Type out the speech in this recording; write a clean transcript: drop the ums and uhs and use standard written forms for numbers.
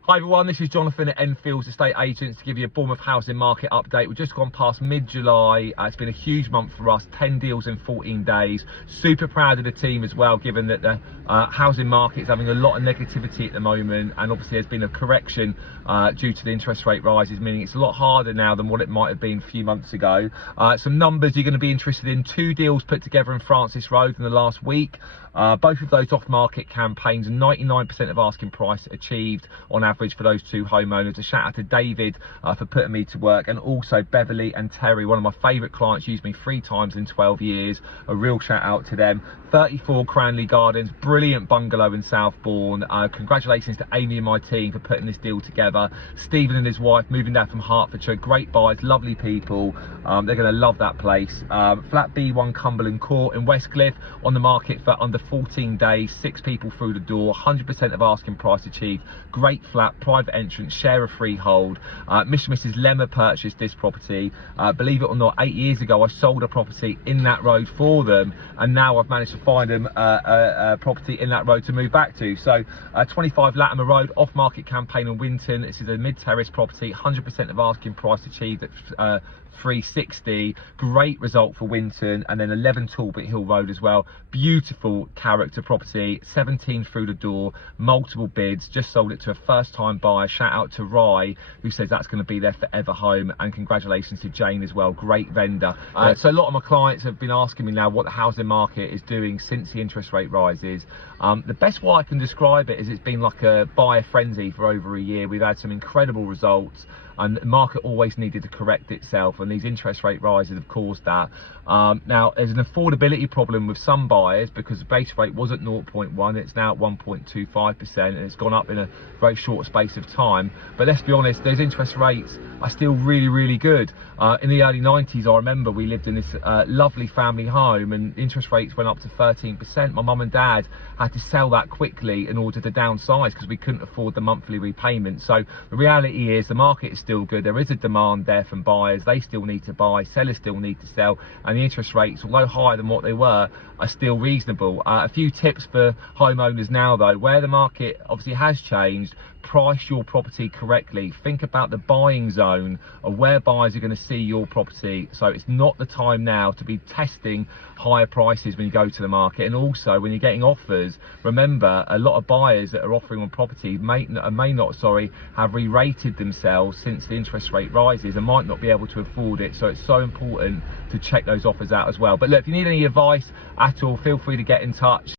Hi everyone, this is Jonathan at Enfields Estate Agents to give you a Bournemouth housing market update. We've just gone past mid-July. It's been a huge month for us, 10 deals in 14 days. Super proud of the team as well, given that the housing market is having a lot of negativity at the moment, and obviously there's been a correction due to the interest rate rises, meaning it's a lot harder now than what it might have been a few months ago. Some numbers you're going to be interested in: 2 deals put together in Francis Road in the last week. Both of those off-market campaigns, 99% of asking price achieved on average for those 2 homeowners. A shout out to David for putting me to work, and also Beverly and Terry, one of my favourite clients, used me 3 times in 12 years. A real shout out to them. 34 Cranley Gardens, brilliant bungalow in Southbourne. Congratulations to Amy and my team for putting this deal together. Stephen and his wife moving down from Hertfordshire, great buyers, lovely people. They're going to love that place. Flat B1 Cumberland Court in Westcliff, on the market for under 14 days, 6 people through the door, 100% of asking price achieved. Great flat, private entrance, share of freehold. Mr. and Mrs. Lemmer purchased this property. Believe it or not, 8 years ago I sold a property in that road for them, and now I've managed to find them a property in that road to move back to. So 25 Latimer Road, off market campaign in Winton. This is a mid-terrace property, 100% of asking price achieved at 360. Great result for Winton. And then 11 Talbot Hill Road as well, beautiful character property, 17 through the door, multiple bids, just sold it to a first time buyer. Shout out to Rye, who says that's going to be their forever home, and congratulations to Jane as well, great vendor. So a lot of my clients have been asking me now what the housing market is doing since the interest rate rises. The best way I can describe it is it's been like a buyer frenzy for over a year. We've had some incredible results, and the market always needed to correct itself, and these interest rate rises have caused that. Now there's an affordability problem with some buyers because the base rate was at 0.1, it's now at 1.25%, and it's gone up in a very short space of time. But let's be honest, those interest rates are still really good. In the early 90s, I remember we lived in this lovely family home, and interest rates went up to 13%. My mum and dad had to sell that quickly in order to downsize because we couldn't afford the monthly repayment. So the reality is the market is still good. There is a demand there from buyers. They still need to buy, sellers still need to sell, and the interest rates, although higher than what they were, are still reasonable. A few tips for homeowners now though: where the market obviously has changed, price your property correctly. Think about the buying zone of where buyers are going to see your property. So it's not the time now to be testing higher prices when you go to the market. And also when you're getting offers, remember a lot of buyers that are offering on property may not have re-rated themselves since the interest rate rises and might not be able to afford it. So it's so important to check those offers out as well. But look, if you need any advice at all, feel free to get in touch.